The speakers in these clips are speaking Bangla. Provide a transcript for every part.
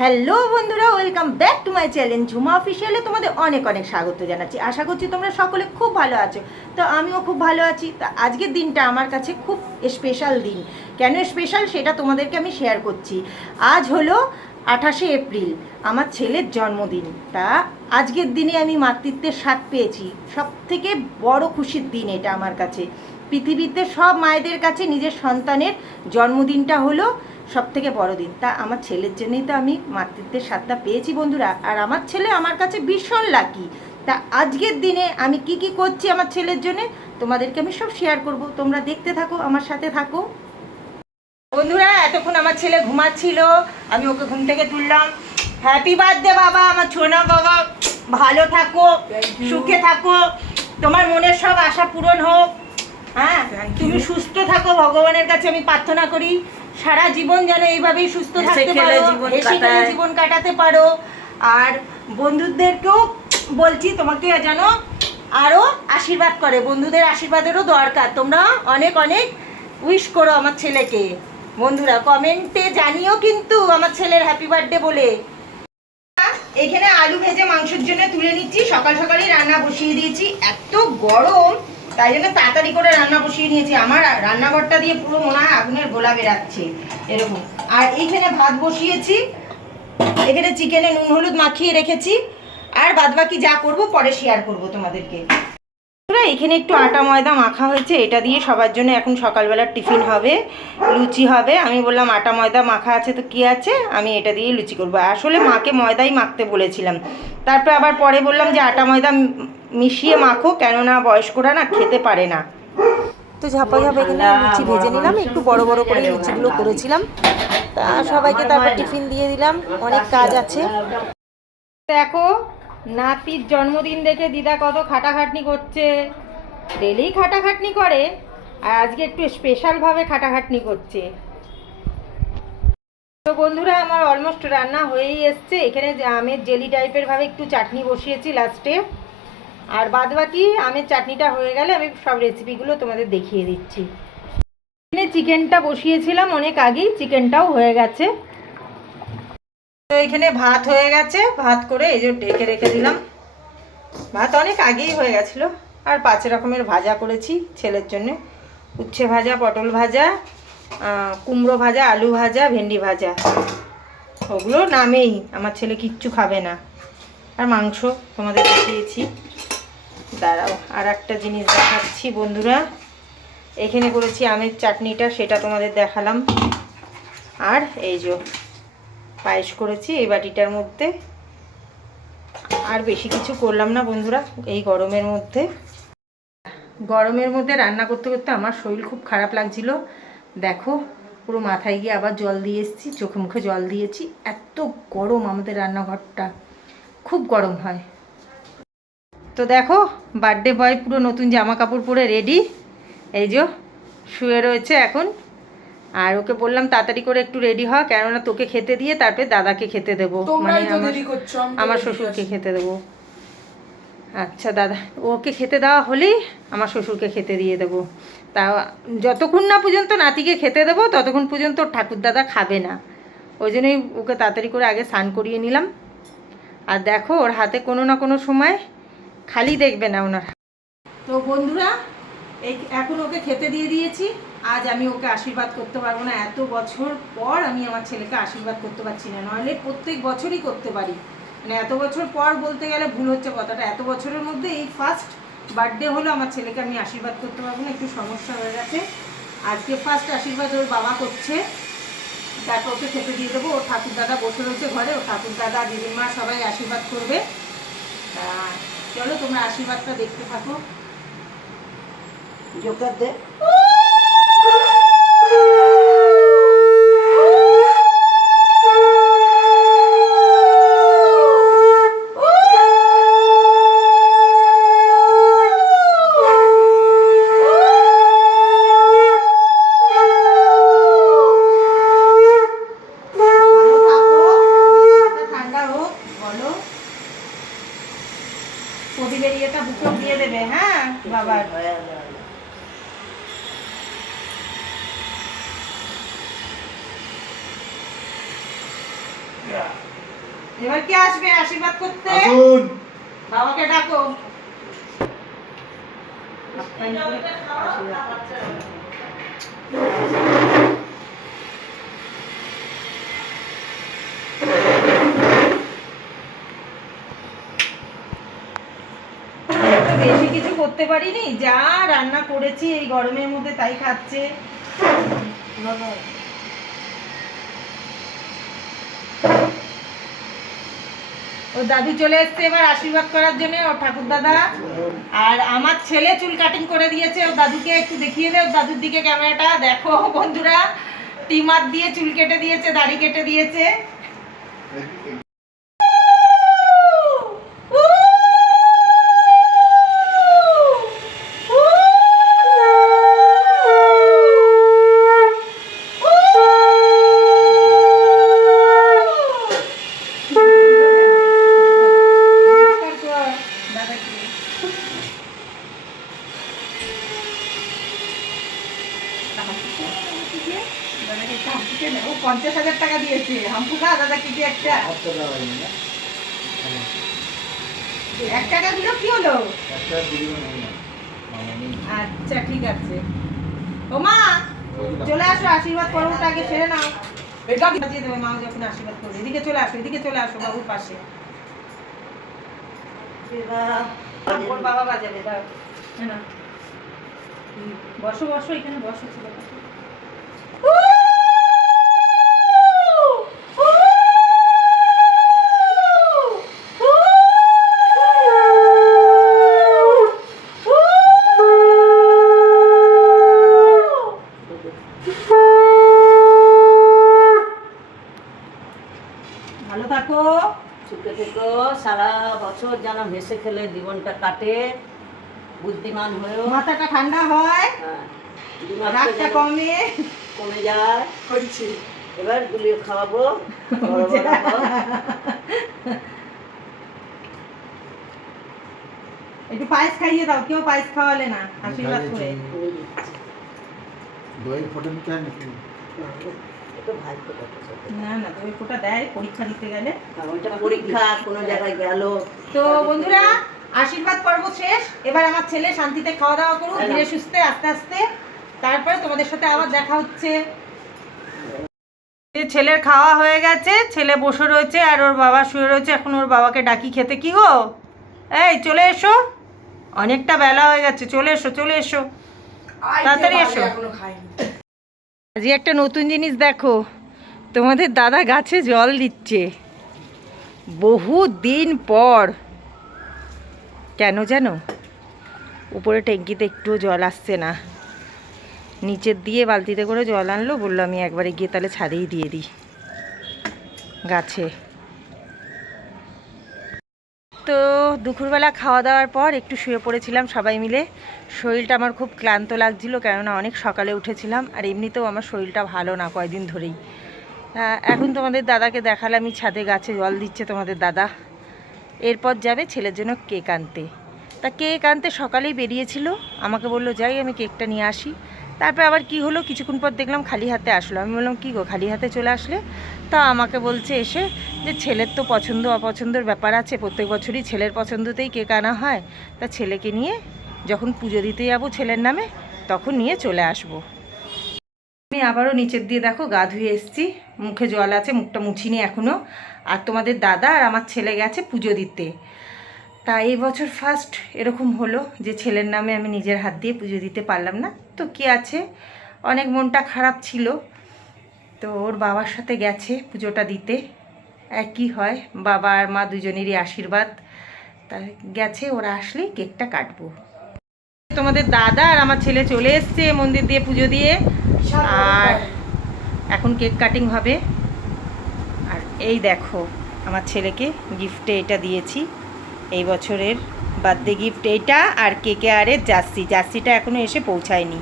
হ্যালো বন্ধুরা, welcome back to my channel Jhuma অফিসিয়ালে তোমাদের অনেক অনেক স্বাগত জানাচ্ছি। আশা করছি তোমরা সকলে খুব ভালো আছো। তো আমিও খুব ভালো আছি। তো আজকের দিনটা আমার কাছে খুব স্পেশাল দিন। কেন স্পেশাল সেটা তোমাদেরকে আমি শেয়ার করছি। আজ হলো 28শে এপ্রিল, আমার ছেলের জন্মদিন। তা আজকের দিনে আমি মাতৃত্বের স্বাদ পেয়েছি। সব থেকে বড় খুশির দিন এটা আমার কাছে। পৃথিবীতে সব মায়েদের কাছে নিজের সন্তানের জন্মদিনটা হলো সব থেকে বড় দিন। তা আমার ছেলের জন্যই তো আমি মাতৃত্বের স্বাদটা পেয়েছি বন্ধুরা। আর আমার ছেলে আমার কাছে ভীষণ লাকি। তা আজকের দিনে আমি কি কি করছি আমার ছেলের জন্য তোমাদেরকে আমি সব শেয়ার করব। তোমরা দেখতে থাকো, আমার সাথে থাকো বন্ধুরা। এতক্ষণ আমার ছেলে ঘুমাচ্ছিল, আমি ওকে ঘুম থেকে তুললাম। হ্যাপি বার্থডে বাবা, আমার ছোনা বাবা, ভালো থাকো, সুখে থাকো, তোমার মনের সব আশা পূরণ হোক। হ্যাঁ, তুমি সুস্থ থাকো, ভগবানের কাছে আমি প্রার্থনা করি সারা জীবন যেন এইভাবেই সুস্থ থাকতে পারো, জীবন কাটাতে পারো। আর বন্ধুদেরকেও বলছি তোমাকে যেন আরও আশীর্বাদ করে, বন্ধুদের আশীর্বাদেরও দরকার। তোমরা অনেক অনেক উইশ করো আমার ছেলেকে বন্ধুরা, কমেন্টে জানিও কিন্তু আমার ছেলের হ্যাপি বার্থডে বলে। এখানে আলু ভেজে মাংসের জন্য তুলে নিচ্ছি। সকাল সকালই রান্না বসিয়ে দিয়েছি, এত গরম তাই জন্য তাড়াতাড়ি করে রান্না বসিয়ে নিয়েছি। আমার রান্নাঘরটা দিয়ে পুরো মনে হয় আগুনের গোলা বেরাচ্ছে এরকম। আর এইখানে ভাত বসিয়েছি, এখানে চিকেনে নুন হলুদ মাখিয়ে রেখেছি। আর বাদবাকি যা করব পরে শেয়ার করব তোমাদেরকে। এখানে একটু আটা ময়দা মাখা হয়েছে, এটা দিয়ে সবার জন্য এখন সকালবেলার টিফিন হবে, লুচি হবে। আমি বললাম আটা ময়দা মাখা আছে তো কি আছে, আমি এটা দিয়ে লুচি করবো। আসলে মাকে ময়দাই মাখতে বলেছিলাম, তারপর আবার পরে বললাম যে আটা ময়দা মিশিয়ে মাখো, কেননা বয়স্করা না খেতে পারে না। তো ঝাপা ঝাপা এখানে লুচি ভেজে নিলাম, একটু বড় বড় করে লুচিগুলো করেছিলাম। তা সবাইকে তারপর টিফিন দিয়ে দিলাম, অনেক কাজ আছে। দেখো নাতির জন্মদিন দেখে দিদা কত খাটাখাটনি করছে। ডেলি খাটাখাটনি করে, আর আজকে একটু স্পেশালভাবে খাটাখাটনি করছে। তো বন্ধুরা আমার অলমোস্ট রান্না হয়েই এসছে। এখানে আমের জেলি টাইপের ভাবে একটু চাটনি বসিয়েছি লাস্টে। আর বাদবাকি আমের চাটনিটা হয়ে গেলে আমি সব রেসিপিগুলো তোমাদের দেখিয়ে দিচ্ছি। এখানে চিকেনটা বসিয়েছিলাম অনেক আগেই, চিকেনটাও হয়ে গেছে। তো এখানে ভাত হয়ে গেছে, ভাত করে এই যে ঢেকে রেখে দিলাম। ভাত অনেক আগেই হয়ে গেছিলো। আর 5 রকমের ভাজা করেছি ছেলের জন্য, উচ্ছে ভাজা, পটল ভাজা, কুমড়ো ভাজা, আলু ভাজা, ভেন্ডি ভাজা। ওগুলো নামেই, আমার ছেলে কিচ্ছু খাবে না। আর মাংস তোমাদের দেখিয়েছি। দাঁড়াও আর একটা জিনিস দেখাচ্ছি বন্ধুরা। এখানে করেছি আমের চাটনিটা, সেটা তোমাদের দেখালাম। আর এই যে পায়েস করেছি এই বাটিটার মধ্যে। আর বেশি কিছু করলাম না বন্ধুরা এই গরমের মধ্যে। রান্না করতে করতে আমার শরীর খুব খারাপ লাগছিল। দেখো পুরো মাথায় গিয়ে আবার জল দিয়ে এসেছি, চোখে মুখে জল দিয়েছি। এত গরম আমাদের রান্নাঘরটা, খুব গরম হয়। তো দেখো বার্থডে বয় পুরো নতুন জামা কাপড় পরে রেডি, এই যে শুয়ে রয়েছে এখন। আর ওকে বললাম তাড়াতাড়ি করে একটু রেডি হ, কেননা তোকে খেতে দিয়ে তারপরে দাদাকে খেতে দেবো, মানে আমার শ্বশুরকে খেতে দেবো। আচ্ছা দাদা, ওকে খেতে দেওয়া হলেই আমার শ্বশুরকে খেতে দিয়ে দেবো। তা যতক্ষণ না পর্যন্ত নাতিকে খেতে দেবো ততক্ষণ পর্যন্ত ঠাকুর দাদা খাবে না। ওই জন্যই ওকে তাড়াতাড়ি করে আগে স্নান করিয়ে নিলাম। আর দেখো ওর হাতে কোনো না কোনো সময় খালি দেখবে না ওনার। তো বন্ধুরা এখন ওকে খেতে দিয়ে দিয়েছি। আজ আমি ওকে আশীর্বাদ করতে পারবো না, এত বছর পর আমি আমার ছেলেকে আশীর্বাদ করতে পারছি না। নইলে প্রত্যেক বছরই করতে পারি, মানে এত বছর পর বলতে গেলে ভুল হচ্ছে কথাটা। এত বছরের মধ্যে এই ফার্স্ট বার্থডে হলো, আমার ছেলেকে আমি আশীর্বাদ করতে পারবো না, একটু সমস্যা হয়ে গেছে। আজকে ফার্স্ট আশীর্বাদ ওর বাবা করছে, তারপর ওকে খেতে দিয়ে দেবো। ওর ঠাকুর দাদা বসে রয়েছে ঘরে, ওর ঠাকুর দাদা দিদিমা সবাই আশীর্বাদ করবে। চলো তোমরা আশীর্বাদটা দেখতে থাকো। জোকার দে। প্রদীপের ইয়েটা বুকেও দিয়ে দেবে, হ্যাঁ বাবার। এবার কে আসবে আশীর্বাদ করতে? আসুন। বাবাকে ডাকো। বেশি কিছু করতে পারিনি, যা রান্না করেছি এই গরমের মধ্যে তাই খাচ্ছে। ও দাদু চলে এসছে এবার আশীর্বাদ করার জন্য, ও ঠাকুর দাদা। আর আমার ছেলে চুল কাটিং করে দিয়েছে, ও দাদুকে একটু দেখিয়ে দে, ওর দাদুর দিকে ক্যামেরাটা দেখো বন্ধুরা। টিমার দিয়ে চুল কেটে দিয়েছে, দাড়ি কেটে দিয়েছে। ও 50,000 টাকা দিয়েছে হাম্পুকা দাদা কি একটা 1 টাকা দিল, কি হলো? আচ্ছা ঠিক আছে। ও মা চলে আসো, আশীর্বাদ পর্বটা আগে সেরে নাও। বাজিয়ে দেবে মা যখন আশীর্বাদ করবে। এদিকে চলে আসো, এদিকে চলে আসো বাবুর পাশে। ওর বাবা বাজাবে, দাও না। বসো বসো, এখানে বসো ছিল। ভালো থাকো, সুখে থেকো, সারা বছর যেন হেসে খেলে জীবনটা কাটে, বুদ্ধিমান হয়েও মাথাটা ঠান্ডা হয়, দিমাগটা রাগটা যেন কমে। কমে যায়। এবার গুলিয়ে খাওয়াবো, বড় বড় হও। একটু পায়েস খাইয়ে দাও, কেউ পায়েস খাওয়ালে না আশীর্বাদ করে। দই ফটো নিতে হয় নাকি? একটু ভাই ফোটা তো সাথে। না না, দই ফোঁটা দেয় পরীক্ষা দিতে গেলে। ওইটা পরীক্ষা কোনো জায়গায় গেল। তো বন্ধুরা আশীর্বাদ পর্ব শেষ, এবার আমার ছেলে শান্তিতে খাওয়া দাওয়া করুক ধীরে সুস্থে আস্তে আস্তে, তারপরে তোমাদের সাথে আবার দেখা হচ্ছে। ছেলের খাওয়া হয়ে গেছে, ছেলে বসে রয়েছে আর ওর বাবা শুয়ে রয়েছে। এখন ওর বাবাকে ডাকি খেতে। কি গো, এই চলে এসো, অনেকটা বেলা হয়ে গেছে, চলে এসো চলে এসো, তাড়াতাড়ি এসো। আজকে একটা নতুন জিনিস দেখো, তোমাদের দাদা গাছে জল দিচ্ছে বহু দিন পর। কেন জানো? উপরে ট্যাঙ্কিতে একটুও জল আসছে না, নিচের দিয়ে বালতিতে করে জল আনলো, বললো আমি একবারে গিয়ে তাহলে ছাদেই দিয়ে দিই গাছে। তো দুপুরবেলা খাওয়া দাওয়ার পর একটু শুয়ে পড়েছিলাম সবাই মিলে। শরীরটা আমার খুব ক্লান্ত লাগছিল, কেননা অনেক সকালে উঠেছিলাম, আর এমনিতেও আমার শরীরটা ভালো না কয়দিন ধরেই। এখন তোমাদের দাদাকে দেখালাম আমি ছাদে গাছে জল দিচ্ছে তোমাদের দাদা। এরপর যাবে ছেলের জন্য কেক আনতে। তা কেক আনতে সকালেই বেরিয়েছিল, আমাকে বললো যাই আমি কেকটা নিয়ে আসি। তারপর আবার কি হলো, কিছুক্ষণ পর দেখলাম খালি হাতে আসলো। আমি বললাম কী গো খালি হাতে চলে আসলে? তা আমাকে বলছে এসে যে ছেলের তো পছন্দ অপছন্দের ব্যাপার আছে, প্রত্যেক বছরই ছেলের পছন্দতেই কেক আনা হয়, তা ছেলেকে নিয়ে যখন পুজো দিতে যাবো ছেলের নামে তখন নিয়ে চলে আসবো। আমি আবারও নিচের দিয়ে দেখো গা ধুয়ে এসেছি, মুখে জল আছে, মুখটা মুছিনি এখনও। আর তোমাদের দাদা আর আমার ছেলে গেছে পুজো দিতে। তা এই বছর ফার্স্ট এরকম হলো যে ছেলের নামে আমি নিজের হাত দিয়ে পুজো দিতে পারলাম না। তো কি আছে, অনেক মনটা খারাপ ছিল। তো ওর বাবার সাথে গেছে পুজোটা দিতে, একই হয়, বাবা আর মা দুজনেরই আশীর্বাদ। তা গেছে, ওরা আসলেই কেকটা কাটবো। তোমাদের দাদা আর আমার ছেলে চলে এসছে মন্দির দিয়ে পুজো দিয়ে, আর এখন কেক কাটিং হবে। আর এই দেখো আমার ছেলেকে গিফটে এটা দিয়েছি, এই বছরের বার্থডে গিফট এইটা, আর কেকে আরের জার্সিটা এখনো এসে পৌঁছায়নি।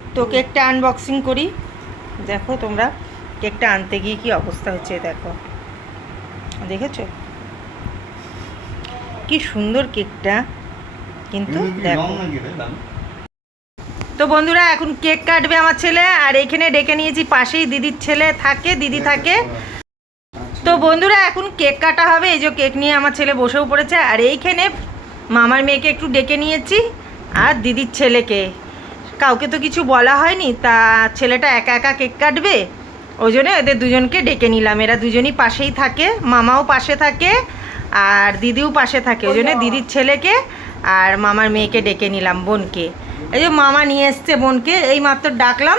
তো কেকটা আনবক্সিং করি, দেখো তোমরা কেকটা আনতে গিয়ে কি অবস্থা হচ্ছে, দেখো দেখেছো কি সুন্দর কেকটা, কিন্তু দেখো তো বন্ধুরা এখন কেক কাটবে আমার ছেলে, আর এইখানে ডেকে নিয়েছি পাশেই দিদির ছেলে থাকে, দিদি থাকে। তো বন্ধুরা এখন কেক কাটা হবে, এই যে কেক নিয়ে আমার ছেলে বসেও পড়েছে। আর এইখানে মামার মেয়েকে একটু ডেকে নিয়েছি আর দিদির ছেলেকে, কাউকে তো কিছু বলা হয়নি, তা ছেলেটা একা একা কেক কাটবে, ওই জন্য এদের দুজনকে ডেকে নিলাম। এরা দুজনই পাশেই থাকে, মামাও পাশে থাকে আর দিদিও পাশে থাকে, ওই জন্য দিদির ছেলেকে আর মামার মেয়েকে ডেকে নিলাম, বোনকে। এই যে মামা নিয়ে এসছে বোনকে, এই মাত্র ডাকলাম,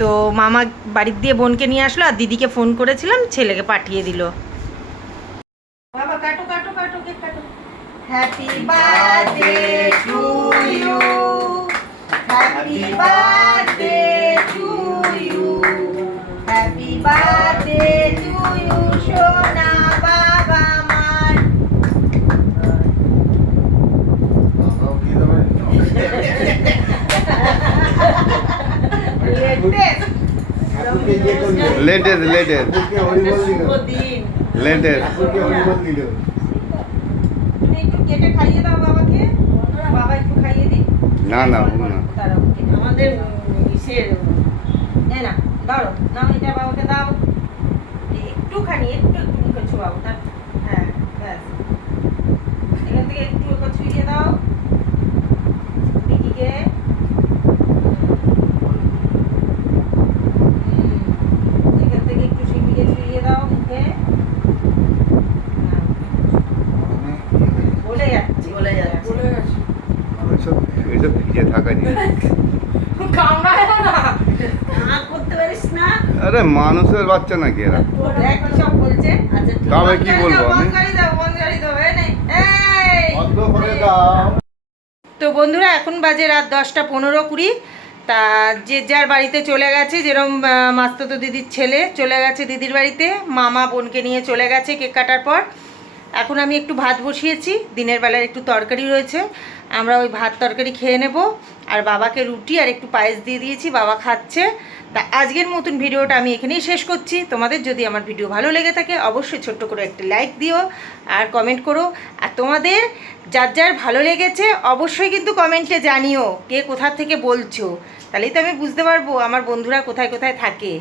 তো মামা বাড়ির দিয়ে বোনকে নিয়ে আসলো আর দিদিকে ফোন করেছিলাম, ছেলেকে পাঠিয়ে দিল। বাবা কাটো কাটো কাটো কেক কাটো। Happy birthday to you, happy birthday to you, happy birthday to you সোনা বাবা আমার। লেটেস্ট লেটেস্ট লেটেস্ট তুমি একটু কেটে খাইয়ে দাও বাবাকে, বাবা একটু খাইয়ে দিই। না না না দাঁড়াও, কেটে আমাদের ইসের না দাও, নাও এটা বাবাকে দাও, একটুখানি একটু একটু মুখে ছোঁয়াও তার। হ্যাঁ ব্যাস, এখান থেকে একটু ওকে ছুঁয়ে দাও দিদিকে। এখান থেকে একটু সিঁড়িয়ে ছুঁয়ে দাও মুখে। বলে যাচ্ছে বলে যাচ্ছে। এসব এসব ভিজে থাকা জিনিস। কামড়ায় না, না করতে পারিস না। আরে মানুষের বাচ্চা নাকি এরা? দেখ কি সব বলছে। আচ্ছা ঠিক তবে কি বলবো আমি? বন্ধ করে দাও এই নে, এই। বন্ধ করে দাও। তো বন্ধুরা এখন বাজে রাত 10:15-20, তা যে যার বাড়িতে চলে গেছে, যেরকম মাস্তুতো দিদির ছেলে চলে গেছে দিদির বাড়িতে, মামা বোনকে নিয়ে চলে গেছে কেক কাটার পর। এখন আমি একটু ভাত বসিয়েছি, দিনের বেলার একটু তরকারি রয়েছে, আমরা ওই ভাত তরকারি খেয়ে নেব। আর বাবাকে রুটি আর একটু পায়েস দিয়ে দিয়েছি, বাবা খাচ্ছে। তা আজকের মতন ভিডিওটা আমি এখানেই শেষ করছি। তোমাদের যদি আমার ভিডিও ভালো লেগে থাকে অবশ্যই ছোট্ট করে একটা লাইক দিও আর কমেন্ট করো। আর তোমাদের যার যার ভালো লেগেছে অবশ্যই কিন্তু কমেন্টে জানিও কে কোথা থেকে বলছো, তাহলেই তো আমি বুঝতে পারবো আমার বন্ধুরা কোথায় কোথায় থাকে।